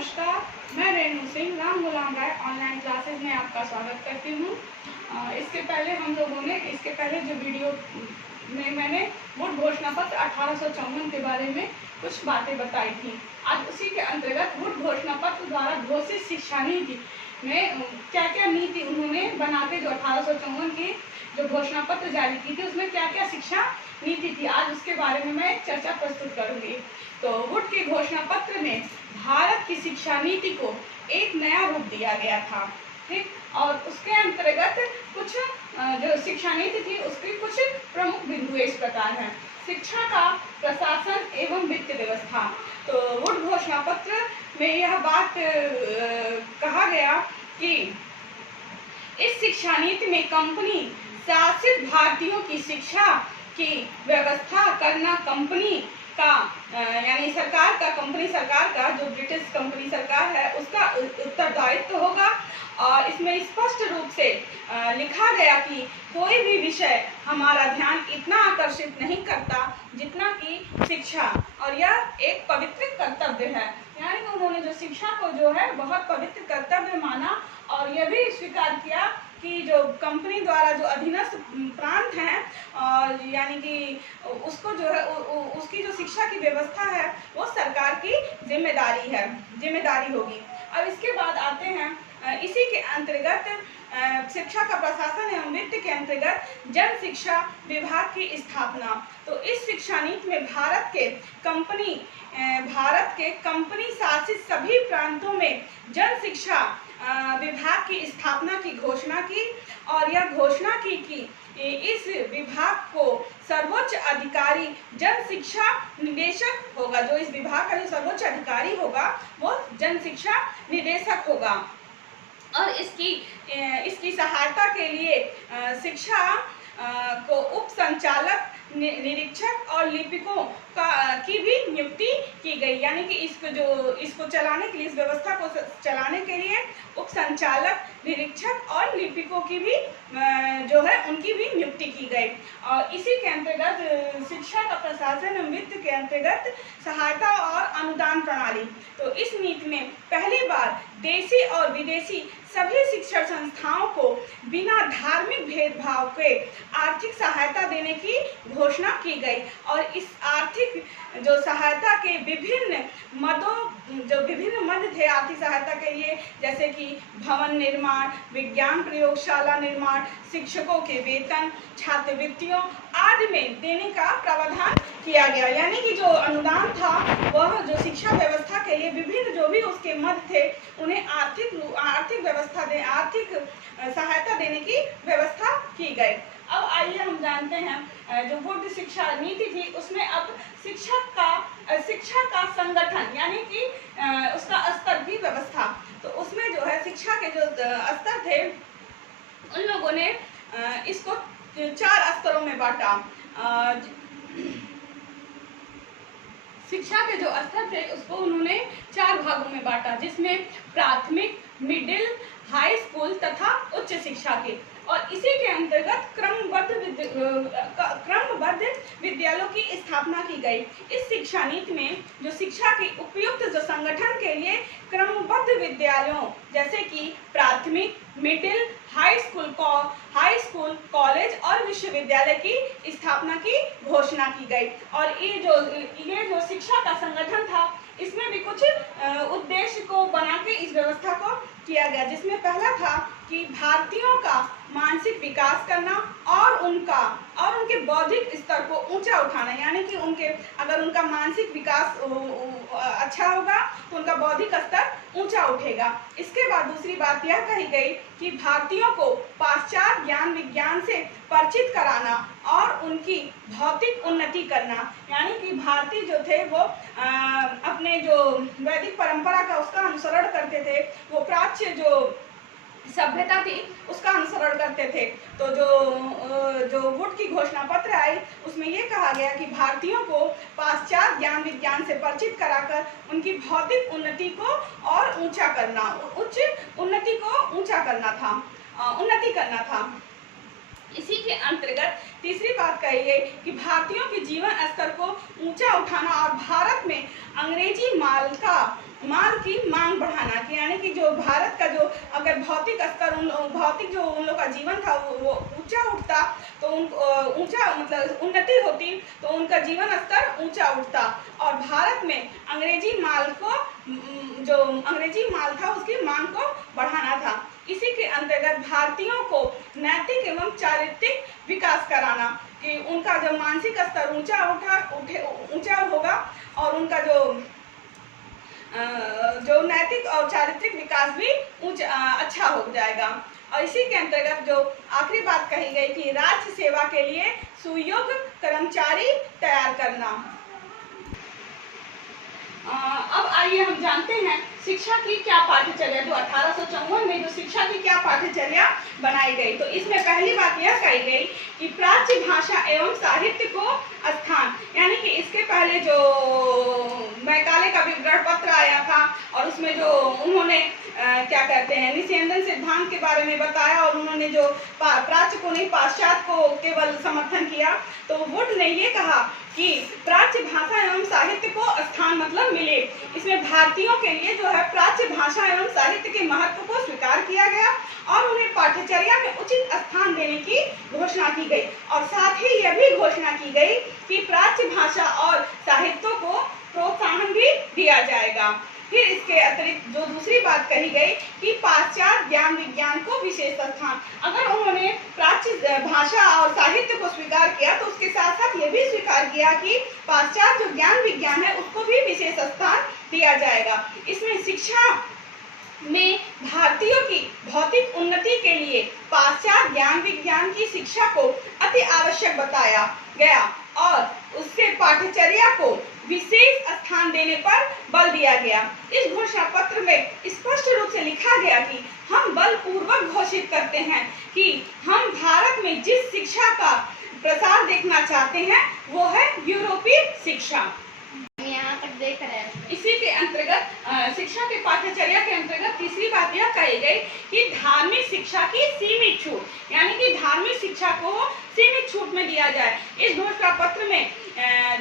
नमस्कार, मैं रेणु सिंह राम गुलाम राय online classes में आपका स्वागत करती हूँ। इसके पहले जो वीडियो में मैंने वोट घोषणा पत्र 1854 के बारे में कुछ बातें बताई थी। आज उसी के अंतर्गत वोट घोषणा पत्र द्वारा घोषित शिक्षा नीति में क्या क्या नीति उन्होंने बनाते जो 1854 की जो घोषणा पत्र जारी की थी उसमें क्या क्या शिक्षा नीति थी, आज उसके बारे में मैं चर्चा प्रस्तुत करूंगी। तो वुड के घोषणा पत्र में भारत की शिक्षा नीति को एक नया रूप दिया गया था, ठीक। और उसके अंतर्गत कुछ जो शिक्षा नीति थी उसकी कुछ प्रमुख बिंदु इस प्रकार हैं। शिक्षा का प्रशासन एवं वित्त व्यवस्था। तो वुड घोषणा पत्र में यह बात कहा गया कि इस शिक्षा नीति में कंपनी शासित भारतीयों की शिक्षा की व्यवस्था करना कंपनी का यानी सरकार का, कंपनी सरकार का, जो ब्रिटिश कंपनी सरकार है उसका उत्तरदायित्व होगा। और इसमें स्पष्ट रूप से लिखा गया कि कोई भी विषय हमारा ध्यान इतना आकर्षित नहीं करता जितना कि शिक्षा, और यह एक पवित्र कर्तव्य है। यानी कि उन्होंने जो शिक्षा को जो है बहुत पवित्र कर्तव्य माना और यह भी स्वीकार किया कि जो कंपनी द्वारा जो अधीनस्थ प्रांत हैं और यानी कि उसको जो है उसकी जो शिक्षा की व्यवस्था है वो सरकार की जिम्मेदारी होगी। अब इसके बाद आते हैं इसी के अंतर्गत शिक्षा का प्रशासन एवं वित्त के अंतर्गत जन शिक्षा विभाग की स्थापना। तो इस शिक्षा नीति में भारत के कंपनी शासित सभी प्रांतों में जन शिक्षा विभाग की स्थापना की घोषणा की और यह घोषणा की कि इस विभाग को सर्वोच्च अधिकारी जन शिक्षा निदेशक होगा। जो इस विभाग का जो सर्वोच्च अधिकारी होगा वो जन शिक्षा निदेशक होगा। और इसकी सहायता के लिए शिक्षा को उप संचालक, निरीक्षक और लिपिकों की भी नियुक्ति की गई। यानी कि इसको चलाने के लिए, इस व्यवस्था को चलाने के लिए उप संचालक, निरीक्षक और लिपिकों की भी जो है उनकी भी नियुक्ति की गई। और इसी के अंतर्गत शिक्षा का प्रशासन एवं वित्त के अंतर्गत सहायता और अनुदान प्रणाली। तो इस नीति में पहली बार देशी और विदेशी सभी शिक्षण संस्थाओं को बिना धार्मिक भेदभाव के आर्थिक सहायता देने की घोषणा की गई। और इस आर्थिक जो सहायता के विभिन्न मद थे आर्थिक सहायता के लिए, जैसे कि भवन निर्माण, विज्ञान प्रयोगशाला निर्माण, शिक्षकों के वेतन, छात्रवृत्तियों आदि में देने का प्रावधान किया गया। यानी कि जो अनुदान था वह जो शिक्षा व्यवस्था के लिए विभिन्न जो भी उसके मद थे उन्हें आर्थिक सहायता देने की व्यवस्था की गई। अब आइए हम जानते हैं जो वुड शिक्षा नीति थी उसमें अब शिक्षा का संगठन यानी कि उसका स्तर की व्यवस्था। तो उसमें जो है शिक्षा के जो स्तर थे उन लोगों ने इसको 4 स्तरों में बांटा। शिक्षा के जो स्तर थे उसको उन्होंने 4 भागों में बांटा, जिसमें प्राथमिक, मिडिल, हाई स्कूल तथा उच्च शिक्षा के। और इसी के अंतर्गत क्रमबद्ध विद्यालयों की स्थापना की गई। इस शिक्षा नीति में जो शिक्षा के उपयुक्त जो संगठन के लिए क्रमबद्ध विद्यालयों जैसे कि प्राथमिक, मिडिल, हाई स्कूल, कॉलेज और विश्वविद्यालय की स्थापना की घोषणा की गई। और ये जो शिक्षा का संगठन था इसमें भी कुछ उद्देश्य को बना के इस व्यवस्था को किया गया, जिसमें पहला था कि भारतीयों का मानसिक विकास करना और उनके बौद्धिक स्तर को ऊंचा उठाना। यानी कि अगर उनका मानसिक विकास अच्छा होगा तो उनका बौद्धिक स्तर ऊंचा उठेगा। इसके बाद दूसरी बात यह कही गई कि भारतीयों को पाश्चात्य ज्ञान विज्ञान से परिचित कराना और उनकी भौतिक उन्नति करना। यानी कि भारतीय जो थे वो अपने जो वैदिक परंपरा का उसका अनुसरण करते थे, वो प्राच्य जो सभ्यता थी उसका अनुसरण करते थे। तो जो वुड की घोषणा पत्र आई उसमें ये कहा गया कि भारतीयों को पाश्चात्य ज्ञान विज्ञान से परिचित कराकर उनकी भौतिक उन्नति को और ऊंचा करना, उन्नति करना था। इसी के अंतर्गत तीसरी बात कही गई कि भारतीयों के जीवन स्तर को ऊंचा उठाना और भारत में अंग्रेजी माल की मांग जो भारत का जो अगर भौतिक स्तर भौतिक जो उन लोग का जीवन था वो ऊंचा उठता, तो ऊंचा मतलब उन्नति होती, तो उनका जीवन स्तर ऊंचा उठता। और भारत में अंग्रेजी माल को जो अंग्रेजी माल था उसकी मांग को बढ़ाना था। इसी के अंतर्गत भारतीयों को नैतिक एवं चारित्रिक विकास कराना, कि उनका जब मानसिक स्तर ऊंचा होगा और उनका जो नैतिक और चारित्रिक विकास भी अच्छा हो जाएगा। और इसी के अंतर्गत जो आखिरी बात कही गई कि राज्य सेवा के लिए सुयोग्य कर्मचारी तैयार करना। अब आइए हम जानते हैं शिक्षा की क्या पाठ्यचर्या, जो 1854 में जो शिक्षा की क्या पाठ्यचर्या बनाई गई। तो इसमें पहली बात यह कही गई कि प्राच्य भाषा एवं साहित्य को स्थान, यानी कि इसके पहले जो मैकाले का विवरण पत्र आया था और उसमें जो उन्होंने क्या कहते हैं निस्यंदन सिद्धांत के बारे में बताया और उन्होंने जो प्राच्य को नहीं पाश्चात्य को केवल समर्थन किया, तो वुड ने ये कहा कि प्राच्य भाषा एवं साहित्य को स्थान मतलब मिले। इसमें भारतीयों के लिए जो है प्राच्य भाषा एवं साहित्य के महत्व को स्वीकार किया गया और उन्हें पाठ्यचर्या में उचित स्थान देने की घोषणा की गई। और साथ ही यह भी घोषणा की गई कि प्राच्य भाषा और साहित्य को प्रोत्साहन भी दिया जाएगा। फिर इसके अतिरिक्त जो दूसरी बात कही गई कि पाश्चात्य ज्ञान विज्ञान को विशेष स्थान, अगर उन्होंने प्राच्य भाषा और साहित्य को स्वीकार किया तो उसके साथ साथ ये भी स्वीकार किया कि पाश्चात्य जो ज्ञान विज्ञान है उसको भी विशेष स्थान दिया जाएगा। इसमें शिक्षा में भारतीयों की भौतिक उन्नति के लिए पाश्चात्य ज्ञान विज्ञान की शिक्षा को अति आवश्यक बताया गया और उसके पाठ्यचर्या को विशेष स्थान देने पर बल दिया गया। इस घोषणा पत्र में स्पष्ट रूप से लिखा गया कि हम बलपूर्वक घोषित करते हैं कि हम भारत में जिस शिक्षा का प्रसार देखना चाहते हैं वो है यूरोपीय शिक्षा। यहाँ तक देख रहे हैं। इसी के अंतर्गत शिक्षा के पाठ्यचर्या के अंतर्गत तीसरी बात यह कही गई कि धार्मिक शिक्षा की सीमित छूट, यानी कि धार्मिक शिक्षा को सीमित छूट में दिया जाए। इस घोषणा पत्र में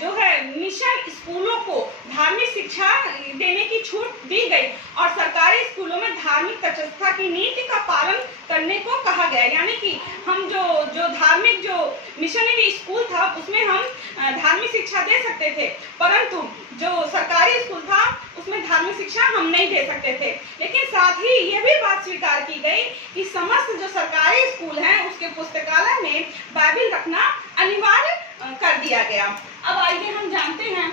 जो है मिशन स्कूलों को धार्मिक शिक्षा देने की छूट दी गई और सरकारी स्कूलों में धार्मिक तटस्थता की नीति का पालन करने को कहा गया। यानी कि हम जो धार्मिक जो मिशनरी स्कूल था उसमें हम धार्मिक शिक्षा दे सकते थे, परंतु जो सरकारी स्कूल था उसमें धार्मिक शिक्षा हम नहीं दे सकते थे। लेकिन साथ ही यह भी बात स्वीकार की गई कि समस्त जो सरकारी स्कूल हैं उसके पुस्तकालय में बाइबिल रखना अनिवार्य कर दिया गया। अब आइए हम जानते हैं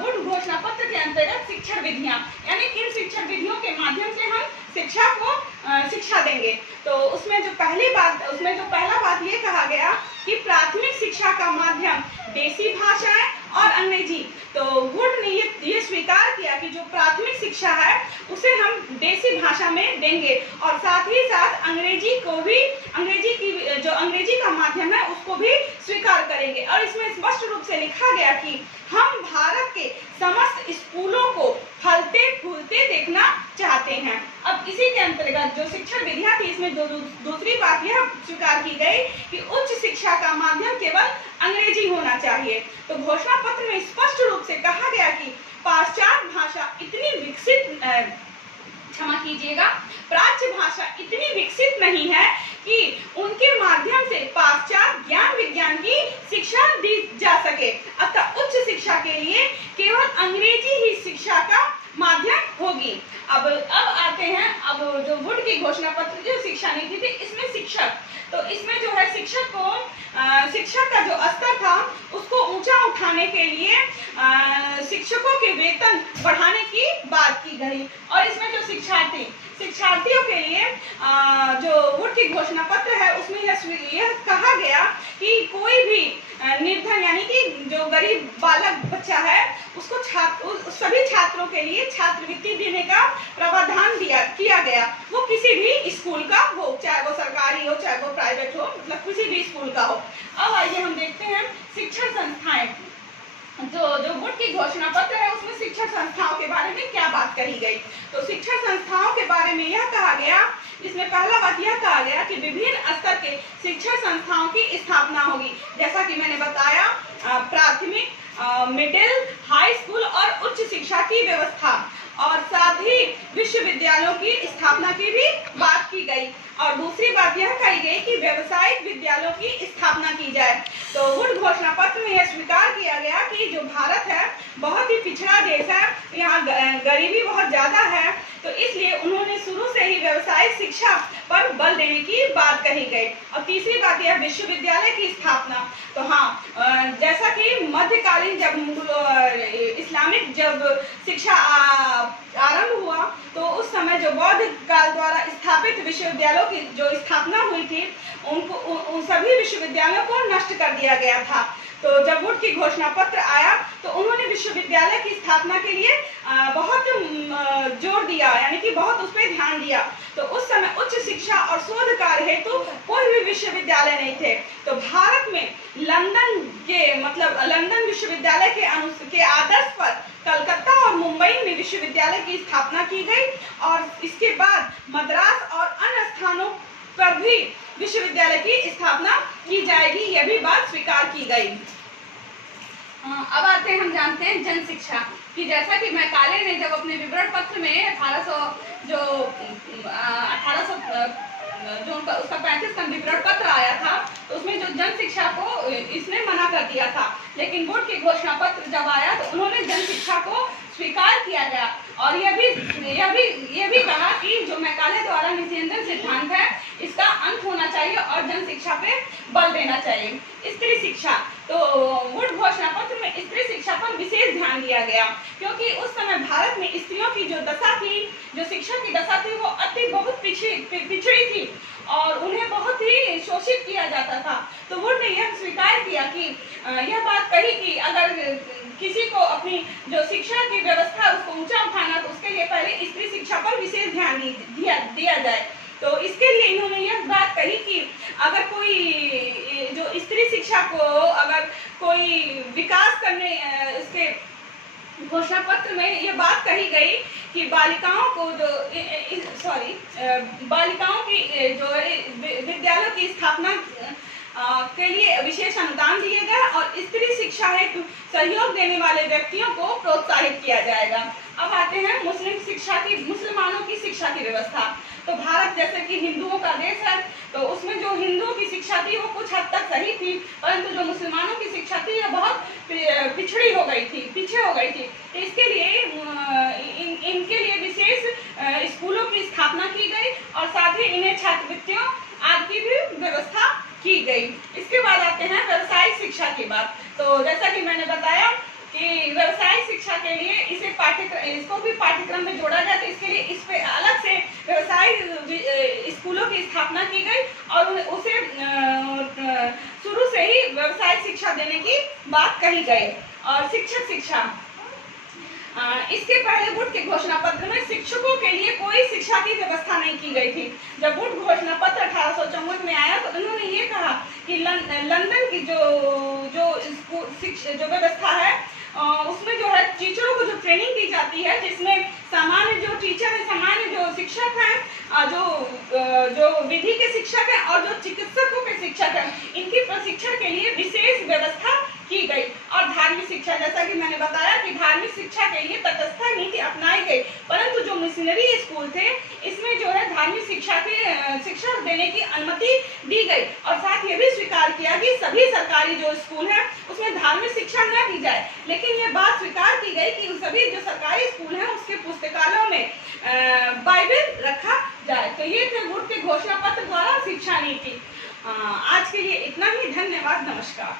वुड घोषणा पत्र के अंतर्गत शिक्षण विधियां, यानी किन शिक्षण विधियों के माध्यम से हम शिक्षा को शिक्षा देंगे। तो उसमें जो पहला बात ये कहा गया कि प्राथमिक शिक्षा का माध्यम देसी भाषाएं और अंग्रेजी। तो वुड ने ये स्वीकार किया कि जो प्राथमिक शिक्षा है उसे हम देसी भाषा में देंगे और साथ ही साथ अंग्रेजी का माध्यम है उसको भी स्वीकार करेंगे। और इसमें स्पष्ट रूप से लिखा गया कि हम भारत के समस्त स्कूलों को फलते फूलते देखना चाहते हैं। अब इसी के अंतर्गत जो शिक्षण विधियां थी इसमें दूसरी बात यह स्वीकार की गई कि उच्च शिक्षा का माध्यम केवल अंग्रेजी होना चाहिए। तो घोषणा पत्र में स्पष्ट रूप से कहा गया कि पाश्चात्य भाषा इतनी विकसित प्राच्य भाषा इतनी विकसित नहीं है कि उनके माध्यम से पाश्चात्य ज्ञान विज्ञान की शिक्षा दी जा सके। अतः उच्च शिक्षा के लिए केवल अंग्रेजी ही शिक्षा का माध्यम होगी। अब आते हैं अब जो वुड की घोषणा पत्र जो शिक्षा नीति थी इसमें शिक्षक, तो इसमें जो है शिक्षक का जो स्तर था उसको ऊंचा उठाने के लिए शिक्षकों के वेतन बढ़ाने की बात की गई। और इसमें जो शिक्षार्थियों के लिए जो वुड की घोषणा पत्र है उसमें यह कहा गया कि कोई भी निर्धन यानी कि जो गरीब बालक बच्चा है उसको सभी छात्रों के लिए छात्रवृत्ति देने का प्रावधान किया गया, वो किसी भी स्कूल का हो, चाहे वो सरकारी हो चाहे वो प्राइवेट हो, मतलब किसी भी स्कूल का हो। अब आइए हम देखते हैं शिक्षण संस्थाएं। जो वुड की घोषणा पत्र है उसमें शिक्षण संस्थाओं के बारे में क्या बात कही गई। तो शिक्षण संस्थाओं के बारे में यह कहा गया, इसमें पहला बात यह कहा गया कि विभिन्न स्तर के शिक्षण संस्थाओं की स्थापना होगी। जैसा कि मैंने बताया प्राथमिक, मिडिल, हाई स्कूल और उच्च शिक्षा की व्यवस्था। और साथ ही विश्वविद्यालयों की स्थापना की भी बात की गई। और दूसरी बात यह कही गई कि व्यावसायिक विद्यालयों की स्थापना की जाए। तो वुड घोषणा पत्र में यह स्वीकार किया गया कि जो भारत है बहुत ही पिछड़ा देश है, यहाँ गरीबी बहुत ज्यादा है, तो इसलिए उन्होंने शुरू से ही व्यावसायिक शिक्षा पर बल देने की बात कही गई। और तीसरी बात यह विश्वविद्यालय की स्थापना। तो हाँ, जैसा कि मध्यकालीन जब इस्लामिक जब शिक्षा आरंभ हुआ तो उस समय जो बौद्ध काल द्वारा स्थापित विश्वविद्यालयों की जो स्थापना हुई थी उनको उन सभी विश्वविद्यालयों को नष्ट कर दिया गया था। तो जब वुड की घोषणा पत्र आया तो उन्होंने विश्वविद्यालय की स्थापना के लिए बहुत जोर दिया, यानी कि बहुत उस पर ध्यान दिया। तो उस समय उच्च शिक्षा और शोध कार्य हेतु कोई भी विश्वविद्यालय नहीं थे। तो भारत में लंदन विश्वविद्यालय के आदर्श पर कलकत्ता और मुंबई में विश्वविद्यालय की स्थापना की गई और इसके बाद मद्रास और अन्य स्थानों पर भी विश्वविद्यालय की स्थापना की जाएगी, यह भी बात स्वीकार की गई। अब आते हैं, हम जानते हैं जन शिक्षा कि जैसा कि मैकाले ने जब अपने विवरण पत्र में 1800 जो उसका 35 विवरण पत्र आया था तो उसमें जो जन शिक्षा को इसने मना कर दिया था, लेकिन वुड की घोषणा पत्र जब आया तो उन्होंने जन शिक्षा को स्वीकार किया गया और यह भी कहा कि जो मैकाले द्वारा निषेधन सिद्धांत है इसका अंत होना चाहिए और जन शिक्षा पे बल देना चाहिए। स्त्री शिक्षा, तो वुड घोषणा पत्र में स्त्री शिक्षा पर विशेष ध्यान दिया गया क्योंकि उस समय भारत में स्त्रियों की जो दशा थी, जो शिक्षा की दशा थी, वो बहुत पिछड़ी थी और उन्हें बहुत ही शोषित किया जाता था। तो वुड ने यह स्वीकार किया कि यह बात कही कि अगर किसी को अपनी जो शिक्षा की व्यवस्था उसको ऊंचा उठाना तो उसके लिए पहले स्त्री शिक्षा पर विशेष ध्यान दिया जाए। तो इसके लिए इन्होंने यह बात कही कि अगर कोई जो स्त्री शिक्षा को अगर कोई विकास करने इसके घोषणा पत्र में यह बात कही गई कि बालिकाओं की जो विद्यालयों की स्थापना के लिए विशेष अनुदान दिए गए और स्त्री शिक्षा हेतु सहयोग देने वाले व्यक्तियों को प्रोत्साहित किया जाएगा। अब आते हैं मुसलमानों की शिक्षा की व्यवस्था। तो भारत जैसे कि हिंदुओं का देश है तो उसमें जो हिंदुओं की शिक्षा थी वो कुछ हद तक सही थी, परंतु जो मुसलमानों की शिक्षा थी वो बहुत पीछे हो गई थी। तो इसके लिए इनके लिए विशेष स्कूलों की स्थापना की गई और साथ ही इन्हें छात्रवृत्तियों आदि की भी व्यवस्था की गई। इसके बाद आते हैं व्यावसायिक शिक्षा की बात। तो जैसा कि मैंने बताया कि व्यावसायिक शिक्षा के लिए इसको भी पाठ्यक्रम में जोड़ा गया, तो इसके लिए इस पे अलग से व्यावसायिक स्कूलों की स्थापना की गई और उसे शुरू से ही व्यावसायिक शिक्षा देने की बात कही गई। और शिक्षक शिक्षा, इसके पहले वुड के घोषणा पत्र में शिक्षकों के लिए कोई शिक्षा की व्यवस्था नहीं की गई थी। जब वुड घोषणा पत्र 1854 में आया तो उन्होंने ये कहा कि लंदन की जो व्यवस्था है उसमें जो है टीचरों को जो ट्रेनिंग दी जाती है, जिसमें सामान्य जो टीचर है, सामान्य जो शिक्षक हैं, जो विधि के शिक्षक हैं और जो चिकित्सकों के शिक्षक हैं, इनकी प्रशिक्षण के लिए विशेष व्यवस्था की गई। और धार्मिक शिक्षा, जैसा कि मैंने बताया कि धार्मिक शिक्षा के लिए तटस्था नीति अपनाई गई, परंतु जो मिशनरी स्कूल थे इसमें जो है धार्मिक शिक्षा देने की अनुमति दी गई और साथ ये भी स्वीकार किया कि सभी सरकारी जो स्कूल हैं उसमें धार्मिक शिक्षा न दी जाए, लेकिन ये बात स्वीकार की गई कि सभी जो सरकारी स्कूल हैं उसके पुस्तकालयों में बाइबल रखा जाए। तो ये थे वुड के घोषणा पत्र द्वारा शिक्षा नीति। आज के लिए इतना ही, धन्यवाद, नमस्कार।